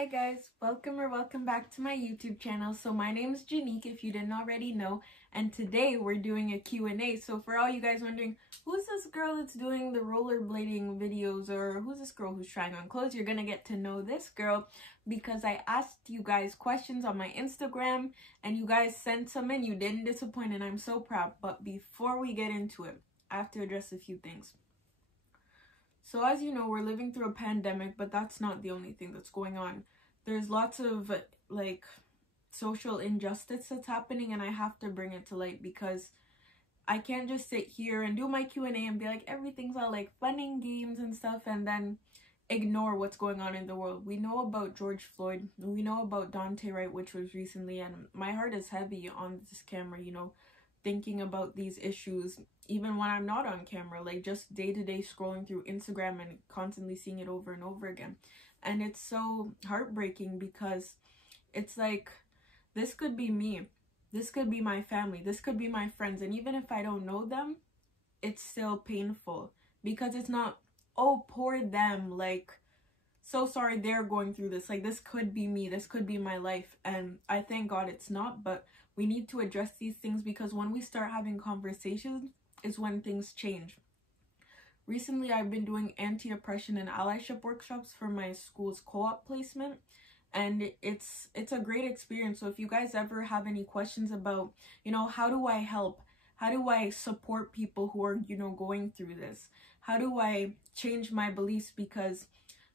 Hi guys, welcome back to my YouTube channel. So my name is Jonique, if you didn't already know, and today we're doing a Q&A. So for all you guys wondering, who's this girl that's doing the rollerblading videos, or who's this girl who's trying on clothes, you're gonna get to know this girl because I asked you guys questions on my Instagram and you guys sent some in. You didn't disappoint and I'm so proud. But before we get into it, I have to address a few things. So as you know, we're living through a pandemic, but that's not the only thing that's going on. There's lots of like social injustice that's happening, and I have to bring it to light because I can't just sit here and do my Q&A and be like everything's all like fun and games and stuff and then ignore what's going on in the world. We know about George Floyd, we know about Dante Wright, which was recently, and my heart is heavy on this camera, you know, thinking about these issues even when I'm not on camera, like just day-to-day scrolling through Instagram and constantly seeing it over and over again. And it's so heartbreaking because it's like, this could be me, this could be my family, this could be my friends, and even if I don't know them, it's still painful because it's not, oh poor them, like so sorry they're going through this. Like, this could be me, this could be my life, and I thank God it's not. But we need to address these things because when we start having conversations is when things change. Recently, I've been doing anti-oppression and allyship workshops for my school's co-op placement, and it's a great experience. So if you guys ever have any questions about, you know, how do I help? How do I support people who are, you know, going through this? How do I change my beliefs because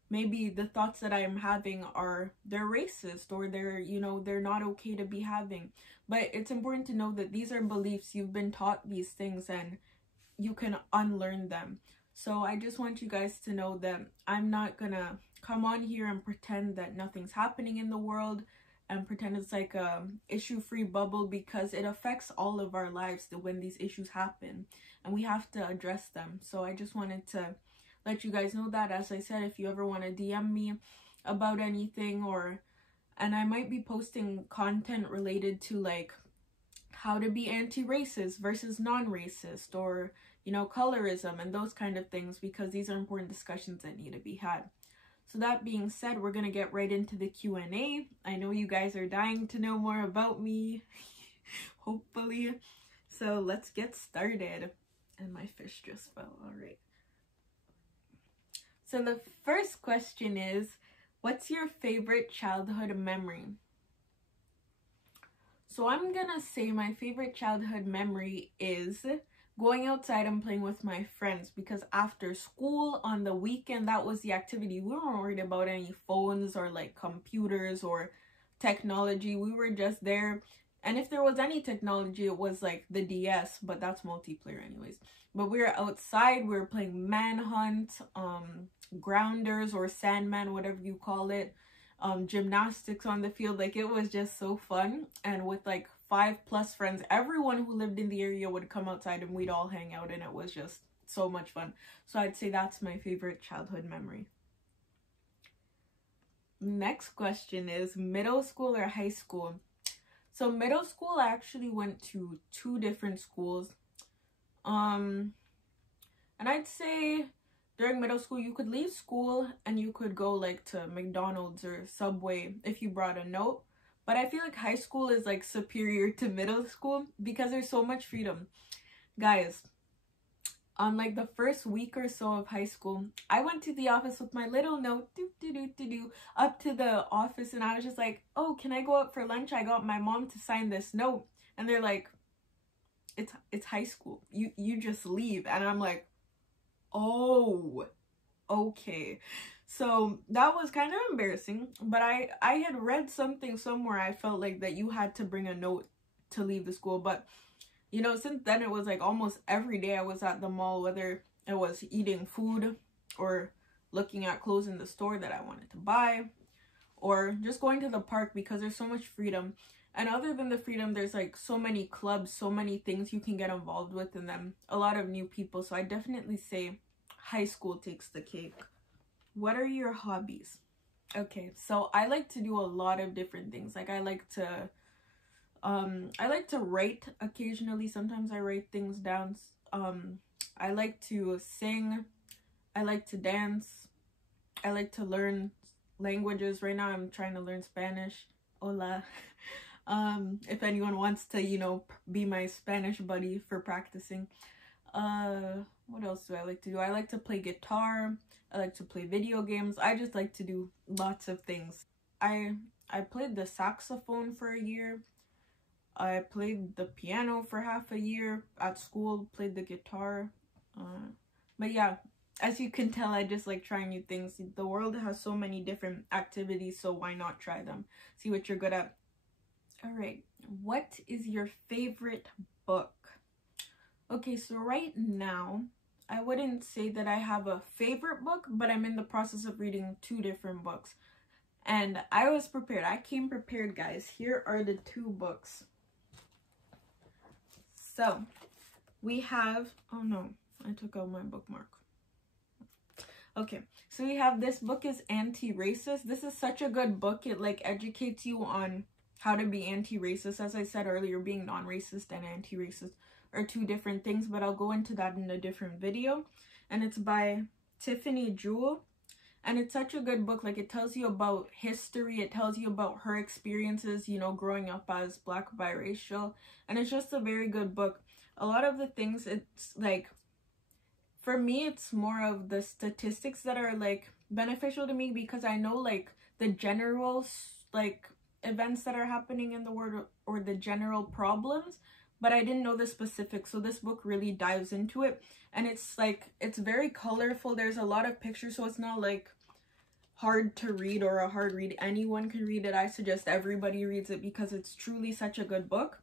maybe the thoughts that I am having are, they're racist, or they're, you know, they're not okay to be having. But it's important to know that these are beliefs. You've been taught these things and you can unlearn them. So I just want you guys to know that I'm not gonna come on here and pretend that nothing's happening in the world and pretend it's like a issue-free bubble, because it affects all of our lives when these issues happen and we have to address them. So I just wanted to let you guys know that. As I said, if you ever want to DM me about anything, and I might be posting content related to like how to be anti-racist versus non-racist, or, you know, colorism and those kind of things, because these are important discussions that need to be had. So that being said, we're gonna get right into the Q&A. I know you guys are dying to know more about me, hopefully. So let's get started. And my fish just fell. All right. So the first question is, what's your favorite childhood memory? So I'm gonna say my favorite childhood memory is going outside and playing with my friends, because after school on the weekend, that was the activity. We weren't worried about any phones or like computers or technology. We were just there. And if there was any technology, it was like the DS, but that's multiplayer anyways. But we were outside, we were playing manhunt, grounders or sandman, whatever you call it, gymnastics on the field. Like, it was just so fun. And with like 5+ friends, everyone who lived in the area would come outside and we'd all hang out, and it was just so much fun. So I'd say that's my favorite childhood memory. Next question is, middle school or high school? So middle school, I actually went to 2 different schools. And I'd say during middle school, you could leave school and you could go like to McDonald's or Subway if you brought a note. But I feel like high school is like superior to middle school because there's so much freedom. Guys, on like the first week or so of high school, I went to the office with my little note, up to the office, and I was just like, oh, can I go out for lunch? I got my mom to sign this note. And they're like, it's high school. You just leave. And I'm like, oh, okay. So that was kind of embarrassing, but I had read something somewhere, I felt like that you had to bring a note to leave the school. But you know, since then it was like almost every day I was at the mall, whether it was eating food or looking at clothes in the store that I wanted to buy, or just going to the park, because there's so much freedom. And other than the freedom, there's like so many clubs, so many things you can get involved with, and then a lot of new people. So I definitely say high school takes the cake. What are your hobbies? Okay, so I like to do a lot of different things. Like, I like to write occasionally. Sometimes I write things down. I like to sing. I like to dance. I like to learn languages. Right now I'm trying to learn Spanish. Hola. If anyone wants to, you know, be my Spanish buddy for practicing. What else do I like to do? I like to play guitar. I like to play video games. I just like to do lots of things. I played the saxophone for a year. I played the piano for half a year at school, played the guitar. But yeah, as you can tell, I just like trying new things. The world has so many different activities, so why not try them? See what you're good at. All right, what is your favorite book? Okay, so right now, I wouldn't say that I have a favorite book, but I'm in the process of reading 2 different books. And I was prepared. I came prepared, guys. Here are the 2 books. So, we have, oh no, I took out my bookmark. Okay, so we have, this book is Anti-Racist. This is such a good book. It like educates you on how to be anti-racist. As I said earlier, being non-racist and anti-racist are 2 different things, but I'll go into that in a different video. And it's by Tiffany Jewell. And it's such a good book. Like, it tells you about history. It tells you about her experiences, you know, growing up as Black biracial. And it's just a very good book. A lot of the things, it's like, for me, it's more of the statistics that are like beneficial to me, because I know like the general like events that are happening in the world, or the general problems, but I didn't know the specifics. So this book really dives into it, and it's like, it's very colorful. There's a lot of pictures, so it's not like hard to read or a hard read. Anyone can read it. I suggest everybody reads it because it's truly such a good book.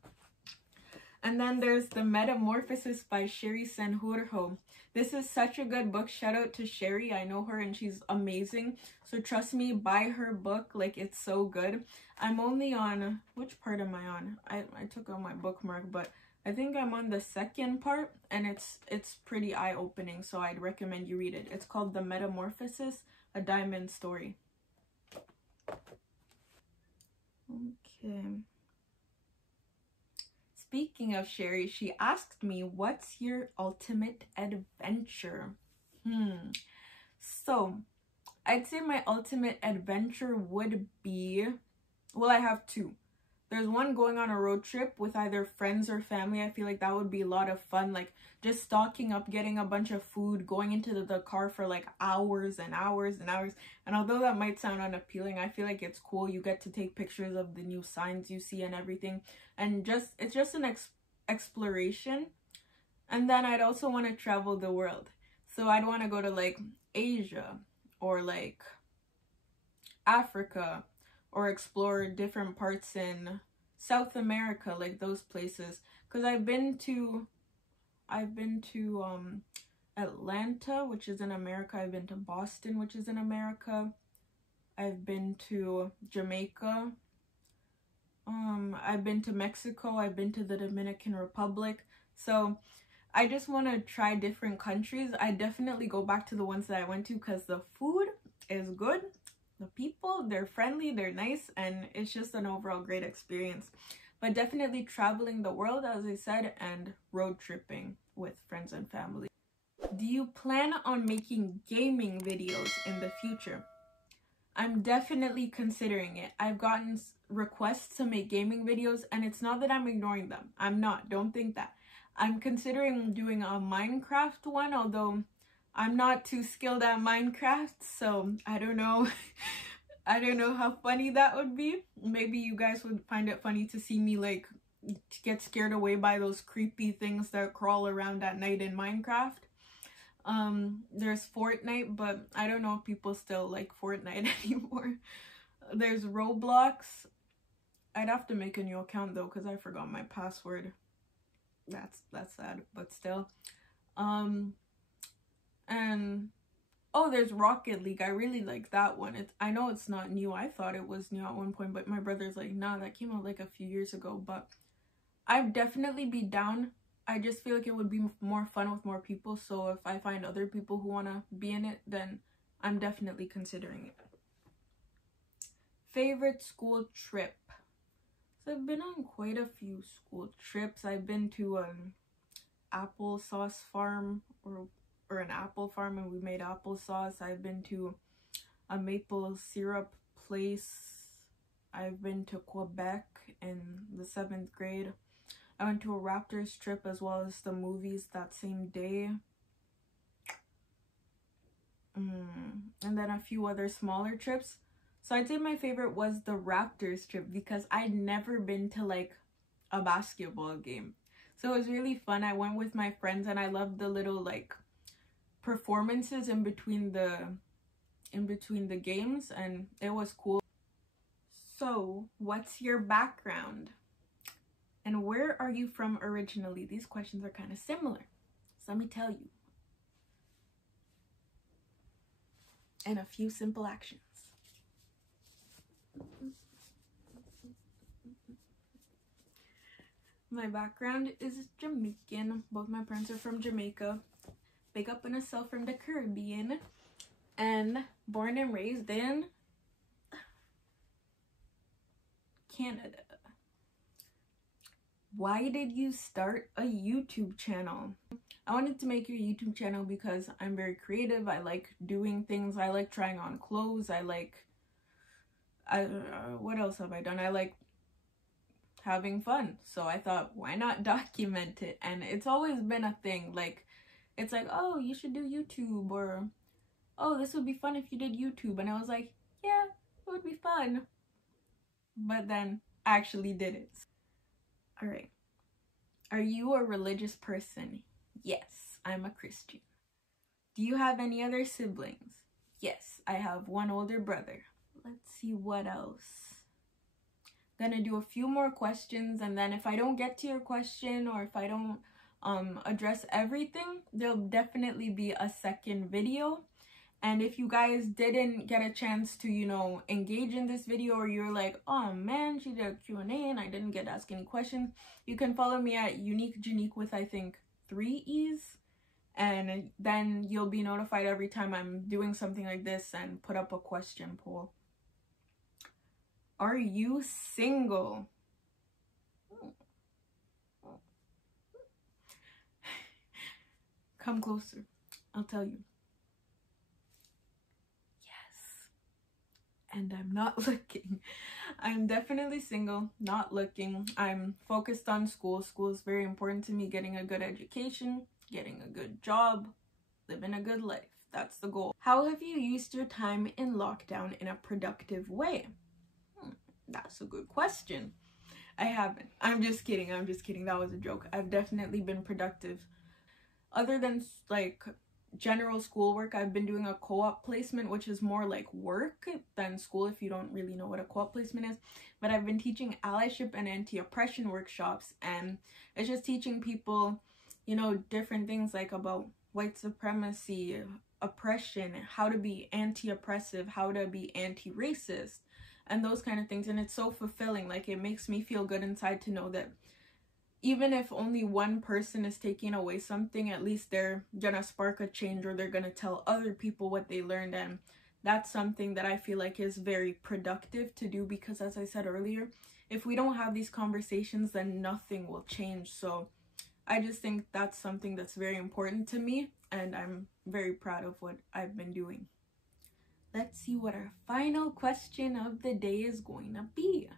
And then there's The Metamorphosis by Sherry Senjurjo. This is such a good book. Shout out to Sherry. I know her and she's amazing. So trust me, buy her book. Like, it's so good. I'm only on, which part am I on? I took out my bookmark, but I think I'm on the 2nd part, and it's pretty eye-opening. So I'd recommend you read it. It's called The Metamorphosis, A Diamond Story. Okay. Speaking of Sherry, she asked me, what's your ultimate adventure? So, I'd say my ultimate adventure would be, well, I have 2. There's one, going on a road trip with either friends or family. I feel like that would be a lot of fun. Like, just stocking up, getting a bunch of food, going into the car for like hours and hours and hours. And although that might sound unappealing, I feel like it's cool. You get to take pictures of the new signs you see and everything. And it's just an exploration. And then I'd also want to travel the world. So I'd want to go to like Asia or like Africa, or explore different parts in South America, like those places. Because I've been to Atlanta, which is in America. I've been to Boston, which is in America. I've been to Jamaica. I've been to Mexico. I've been to the Dominican Republic. So I just want to try different countries. I definitely go back to the ones that I went to because the food is good. The people, they're friendly, they're nice, and it's just an overall great experience. But definitely traveling the world, as I said, and road tripping with friends and family. Do you plan on making gaming videos in the future? I'm definitely considering it. I've gotten requests to make gaming videos, and it's not that I'm ignoring them. I'm not. Don't think that. I'm considering doing a Minecraft one, although I'm not too skilled at Minecraft, so I don't know. I don't know how funny that would be. Maybe you guys would find it funny to see me like get scared away by those creepy things that crawl around at night in Minecraft. There's Fortnite, but I don't know if people still like Fortnite anymore. There's Roblox. I'd have to make a new account though, because I forgot my password. That's sad, but still. And oh, there's Rocket League. I really like that one. I know it's not new. I thought it was new at one point, but my brother's like, nah, that came out like a few years ago. But I'd definitely be down. I just feel like it would be more fun with more people. So if I find other people who want to be in it, then I'm definitely considering it. Favorite school trip? So I've been on quite a few school trips. I've been to an applesauce farm, or an apple farm, and we made applesauce. I've been to a maple syrup place. I've been to Quebec in the 7th grade. I went to a Raptors trip as well as the movies that same day. And then a few other smaller trips. So I'd say my favorite was the Raptors trip because I'd never been to like a basketball game. So it was really fun. I went with my friends and I loved the little like performances in between the games, and it was cool. So what's your background? And where are you from originally? These questions are kind of similar. So let me tell you. And a few simple actions. My background is Jamaican. Both my parents are from Jamaica. Big up on myself from the Caribbean. And born and raised in Canada. Why did you start a YouTube channel? I wanted to make a YouTube channel because I'm very creative. I like doing things. I like trying on clothes. What else have I done? I like having fun. So I thought, why not document it? And it's always been a thing. Like, it's like, oh, you should do YouTube, or oh, this would be fun if you did YouTube. And I was like, yeah, it would be fun. But then I actually did it. All right. Are you a religious person? Yes, I'm a Christian. Do you have any other siblings? Yes, I have one older brother. Let's see what else. Gonna do a few more questions, and then if I don't get to your question or if I don't address everything, there'll definitely be a second video. And if you guys didn't get a chance to, you know, engage in this video, or you're like, oh man, she did a Q&A and I didn't get to ask any questions, you can follow me at Jonique with, I think, 3 E's. And then you'll be notified every time I'm doing something like this and put up a question poll. Are you single? Come closer. I'll tell you. And I'm not looking. I'm definitely single, not looking. I'm focused on school. School is very important to me. Getting a good education, getting a good job, living a good life. That's the goal. How have you used your time in lockdown in a productive way? That's a good question. I haven't. I'm just kidding. That was a joke. I've definitely been productive. Other than like general schoolwork, I've been doing a co-op placement, which is more like work than school if you don't really know what a co-op placement is. But I've been teaching allyship and anti-oppression workshops, and it's just teaching people, you know, different things like about white supremacy, oppression, how to be anti-oppressive, how to be anti-racist, and those kind of things. And it's so fulfilling. Like, it makes me feel good inside to know that even if only one person is taking away something, at least they're gonna spark a change, or they're gonna tell other people what they learned. And that's something that I feel like is very productive to do, because as I said earlier, if we don't have these conversations, then nothing will change. So I just think that's something that's very important to me, and I'm very proud of what I've been doing. Let's see what our final question of the day is going to be.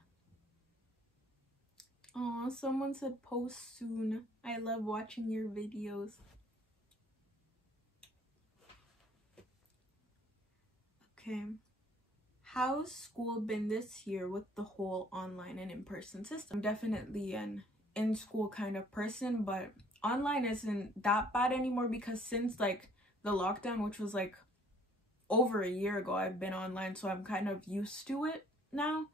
Oh, someone said post soon. I love watching your videos. Okay. How's school been this year with the whole online and in-person system? I'm definitely an in-school kind of person, but online isn't that bad anymore, because since like the lockdown, which was like over a year ago, I've been online, so I'm kind of used to it now.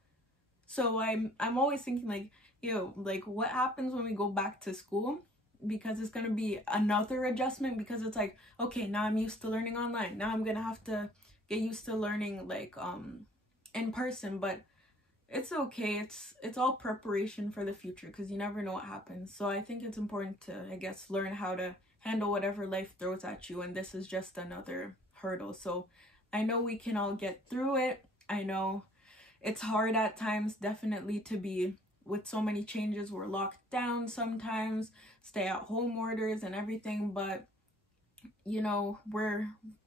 So I'm always thinking like, yo, like what happens when we go back to school? Because it's gonna be another adjustment, because it's like, okay, now I'm used to learning online, now I'm gonna have to get used to learning like in person. But it's okay, it's all preparation for the future, because you never know what happens. So I think it's important to, I guess, learn how to handle whatever life throws at you, and this is just another hurdle. So I know we can all get through it. I know it's hard at times, definitely, to be with so many changes. We're locked down sometimes, stay at home orders and everything, but you know,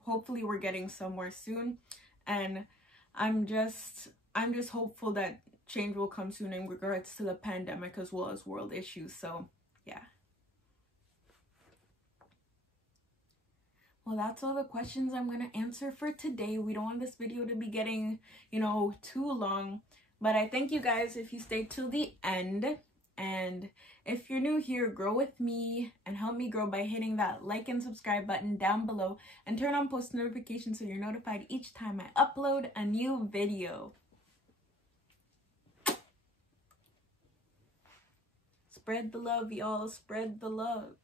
hopefully we're getting somewhere soon. and I'm just hopeful that change will come soon in regards to the pandemic as well as world issues. So yeah. Well, that's all the questions I'm going to answer for today. We don't want this video to be getting, you know, too long. But I thank you guys if you stayed till the end. And if you're new here, grow with me and help me grow by hitting that like and subscribe button down below. And turn on post notifications so you're notified each time I upload a new video. Spread the love, y'all. Spread the love.